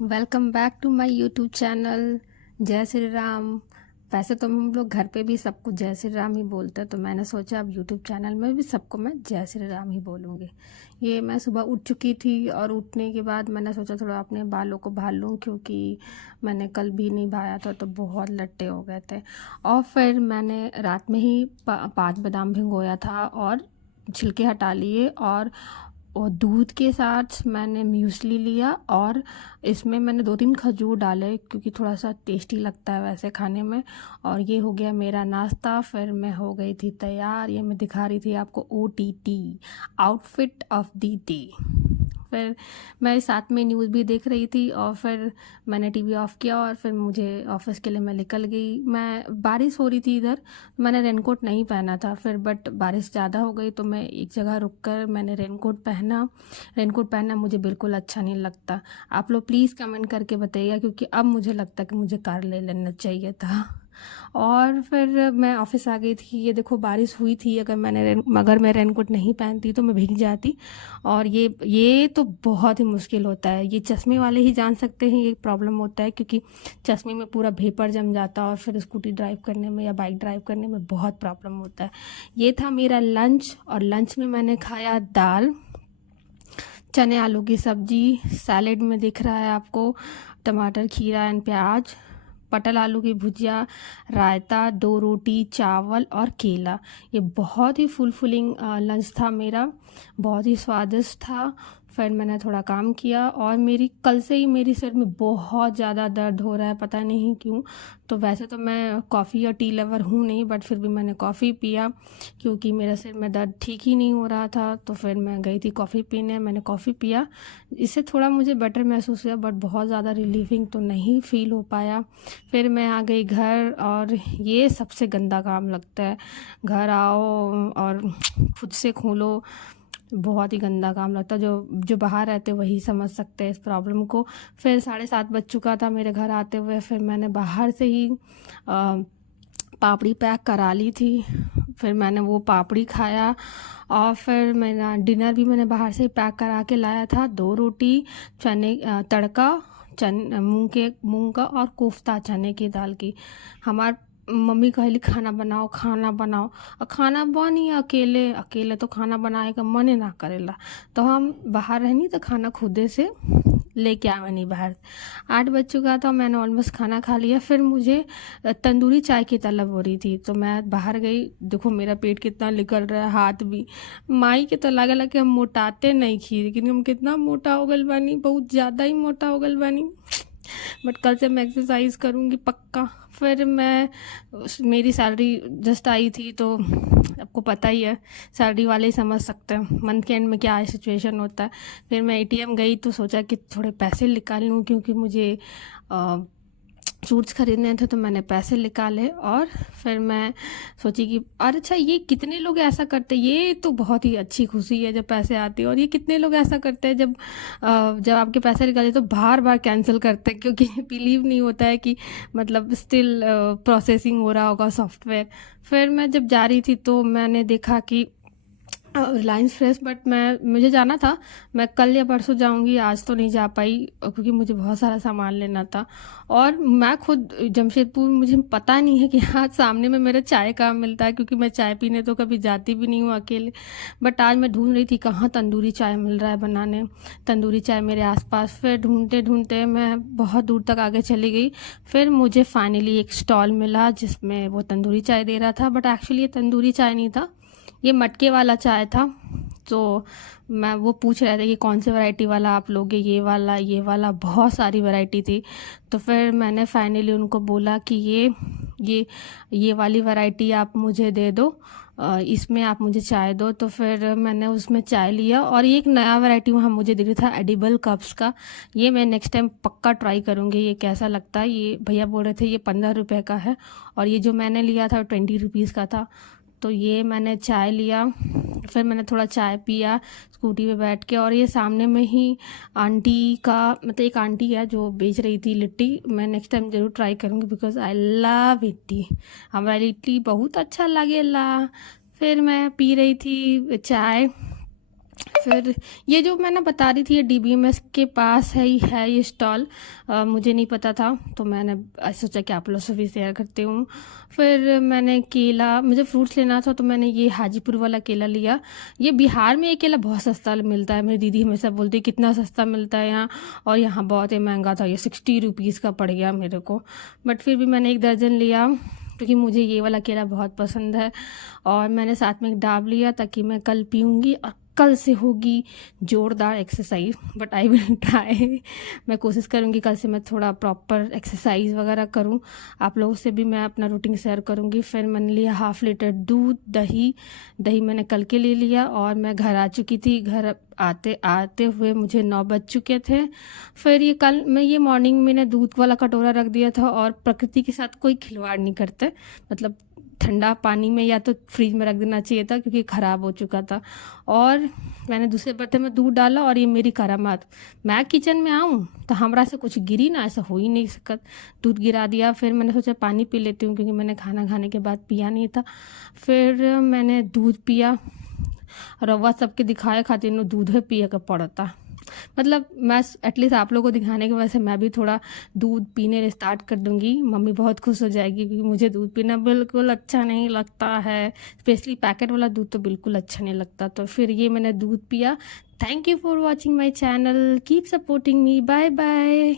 Welcome back to my YouTube channel. जय श्री राम। वैसे तो हम लोग घर पे भी सबको जय श्री राम ही बोलते हैं, तो मैंने सोचा अब यूट्यूब चैनल में भी सबको मैं जय श्री राम ही बोलूँगी। ये मैं सुबह उठ चुकी थी और उठने के बाद मैंने सोचा थोड़ा अपने बालों को भाल लूँ, क्योंकि मैंने कल भी नहीं भाया था तो बहुत लट्टे हो गए थे। और फिर मैंने रात में ही 5 बादाम भिगोया था और छिलके हटा लिए, और दूध के साथ मैंने म्यूसली लिया और इसमें मैंने 2-3 खजूर डाले, क्योंकि थोड़ा सा टेस्टी लगता है वैसे खाने में। और ये हो गया मेरा नाश्ता। फिर मैं हो गई थी तैयार। ये मैं दिखा रही थी आपको OTT, outfit of the day. फिर मैं साथ में न्यूज़ भी देख रही थी और फिर मैंने टीवी ऑफ़ किया और फिर मुझे ऑफिस के लिए मैं निकल गई। मैं बारिश हो रही थी इधर, मैंने रेनकोट नहीं पहना था फिर, बट बारिश ज़्यादा हो गई तो मैं एक जगह रुककर मैंने रेनकोट पहना। रेनकोट पहनना मुझे बिल्कुल अच्छा नहीं लगता। आप लोग प्लीज़ कमेंट करके बताइएगा, क्योंकि अब मुझे लगता है कि मुझे कार ले लेना चाहिए था। और फिर मैं ऑफिस आ गई थी। ये देखो बारिश हुई थी, अगर मैं रेनकोट नहीं पहनती तो मैं भीग जाती। और ये तो बहुत ही मुश्किल होता है। ये चश्मे वाले ही जान सकते हैं ये प्रॉब्लम होता है, क्योंकि चश्मे में पूरा भेपर जम जाता है और फिर स्कूटी ड्राइव करने में या बाइक ड्राइव करने में बहुत प्रॉब्लम होता है। ये था मेरा लंच, और लंच में मैंने खाया दाल, चने आलू की सब्जी, सैलेड में दिख रहा है आपको टमाटर, खीरा एंड प्याज, पटल आलू की भुजिया, रायता, 2 रोटी, चावल और केला। ये बहुत ही फुलफिलिंग लंच था मेरा, बहुत ही स्वादिष्ट था। फिर मैंने थोड़ा काम किया और कल से ही मेरी सिर में बहुत ज़्यादा दर्द हो रहा है, पता नहीं क्यों। तो वैसे तो मैं कॉफ़ी या टी लवर हूँ नहीं, बट फिर भी मैंने कॉफ़ी पिया, क्योंकि मेरा सिर में दर्द ठीक ही नहीं हो रहा था। तो फिर मैं गई थी कॉफ़ी पीने, मैंने कॉफ़ी पिया। इससे थोड़ा मुझे बेटर महसूस हुआ, बट बहुत ज़्यादा रिलीविंग तो नहीं फील हो पाया। फिर मैं आ गई घर, और ये सबसे गंदा काम लगता है। घर आओ और खुद से खोलो, बहुत ही गंदा काम लगता है। जो जो बाहर रहते वही समझ सकते हैं इस प्रॉब्लम को। फिर 7:30 बज चुका था मेरे घर आते हुए। फिर मैंने बाहर से ही पापड़ी पैक करा ली थी। फिर मैंने वो पापड़ी खाया, और फिर मैंने डिनर भी मैंने बाहर से ही पैक करा के लाया था। 2 रोटी, चने तड़का, मूंग का, और कोफ्ता चने की दाल की। हमार मम्मी कहली खाना बनाओ खाना बनाओ, और खाना बनी अकेले अकेले तो खाना बनाए का मन ना करेला। तो हम बाहर रहनी तो खाना खुदे से लेके आवनी बाहर। 8 बज चुका था, मैंने ऑलमोस्ट खाना खा लिया। फिर मुझे तंदूरी चाय की तलब हो रही थी, तो मैं बाहर गई। देखो मेरा पेट कितना निकल रहा है, हाथ भी। माई के तो लगा कि हम मोटाते नहीं खी, लेकिन हम कितना मोटा हो गल बानी, बहुत ज़्यादा ही मोटा हो गल बानी। बट कल से मैं एक्सरसाइज करूँगी पक्का। फिर मेरी सैलरी जस्ट आई थी, तो आपको पता ही है, सैलरी वाले ही समझ सकते हैं मंथ के एंड में क्या सिचुएशन होता है। फिर मैं ATM गई तो सोचा कि थोड़े पैसे निकाल लूँ, क्योंकि मुझे सूट्स खरीदने थे, तो मैंने पैसे निकाले। और फिर मैं सोची कि और अच्छा, ये कितने लोग ऐसा करते हैं। ये तो बहुत ही अच्छी खुशी है जब पैसे आते हैं, और ये कितने लोग ऐसा करते हैं जब आपके पैसे निकाले तो बार बार कैंसिल करते हैं, क्योंकि बिलीव नहीं होता है कि मतलब स्टिल प्रोसेसिंग हो रहा होगा सॉफ्टवेयर। फिर मैं जब जा रही थी तो मैंने देखा कि रिलायंस फ्रेश, बट मुझे जाना था। मैं कल या परसों जाऊंगी, आज तो नहीं जा पाई, क्योंकि मुझे बहुत सारा सामान लेना था। और मैं खुद जमशेदपुर, मुझे पता नहीं है कि हाँ सामने में मेरा चाय कहाँ मिलता है, क्योंकि मैं चाय पीने तो कभी जाती भी नहीं हूँ अकेले। बट आज मैं ढूंढ रही थी कहाँ तंदूरी चाय मिल रहा है बनाने, तंदूरी चाय मेरे आसपास। फिर ढूंढते ढूंढते मैं बहुत दूर तक आगे चली गई। फिर मुझे फाइनली एक स्टॉल मिला जिसमें वो तंदूरी चाय दे रहा था, बट एक्चुअली ये तंदूरी चाय नहीं था, ये मटके वाला चाय था। तो मैं वो पूछ रहे थे कि कौन से वैरायटी वाला आप लोगे, ये वाला, बहुत सारी वैरायटी थी। तो फिर मैंने फाइनली उनको बोला कि ये वाली वैरायटी आप मुझे दे दो, इसमें आप मुझे चाय दो। तो फिर मैंने उसमें चाय लिया, और ये एक नया वैरायटी वहाँ मुझे दिख रहा था एडिबल कप्स का। ये मैं नेक्स्ट टाइम पक्का ट्राई करूँगी, ये कैसा लगता है। ये भैया बोल रहे थे ये 15 रुपये का है, और ये जो मैंने लिया था 20 रुपीज़ का था। तो ये मैंने चाय लिया, फिर मैंने थोड़ा चाय पिया स्कूटी पे बैठ के। और ये सामने में ही आंटी का, मतलब एक आंटी है जो बेच रही थी लिट्टी। मैं नेक्स्ट टाइम ज़रूर ट्राई करूँगी, बिकॉज आई लव लिट्टी, हमारा लिट्टी बहुत अच्छा लगेला। फिर मैं पी रही थी चाय, फिर ये जो मैं ना बता रही थी, ये DBMS के पास है ही है ये स्टॉल। मुझे नहीं पता था, तो मैंने सोचा कि आप लोगों से भी शेयर करती हूँ। फिर मैंने केला, मुझे फ्रूट्स लेना था, तो मैंने ये हाजीपुर वाला केला लिया। ये बिहार में ये केला बहुत सस्ता मिलता है, मेरी दीदी हमेशा बोलती है कितना सस्ता मिलता है यहाँ, और यहाँ बहुत ही महंगा था, ये 60 रुपीज़ का पड़ गया मेरे को। बट फिर भी मैंने 1 दर्जन लिया, क्योंकि मुझे ये वाला केला बहुत पसंद है। और मैंने साथ में एक डाब लिया, ताकि मैं कल पीऊँगी, और कल से होगी जोरदार exercise. But I will try, मैं कोशिश करूँगी कल से मैं थोड़ा प्रॉपर एक्सरसाइज वगैरह करूँ। आप लोगों से भी मैं अपना रूटीन शेयर करूँगी। फिर मैंने लिया 1/2 लीटर दूध, दही मैंने कल के ले लिया, और मैं घर आ चुकी थी। घर आते आते हुए मुझे 9 बज चुके थे। फिर ये कल मैं ये मॉर्निंग मैंने दूध वाला कटोरा रख दिया था, और प्रकृति के साथ कोई खिलवाड़ नहीं करते, मतलब ठंडा पानी में या तो फ्रिज में रख देना चाहिए था, क्योंकि ख़राब हो चुका था। और मैंने दूसरे बर्तन में दूध डाला, और ये मेरी करामात, मैं किचन में आऊँ तो हमरा से कुछ गिरी ना, ऐसा हो ही नहीं सकत। दूध गिरा दिया। फिर मैंने सोचा पानी पी लेती हूँ, क्योंकि मैंने खाना खाने के बाद पिया नहीं था। फिर मैंने दूध पिया, रवा सबके दिखाए खातिर नु दूध पिए का पड़ता। मतलब मैं एटलीस्ट आप लोगों को दिखाने की वजह से मैं भी थोड़ा दूध पीने स्टार्ट कर दूंगी। मम्मी बहुत खुश हो जाएगी, क्योंकि मुझे दूध पीना बिल्कुल अच्छा नहीं लगता है, स्पेशली पैकेट वाला दूध तो बिल्कुल अच्छा नहीं लगता। तो फिर ये मैंने दूध पिया। Thank you for watching my channel, keep supporting me, bye bye.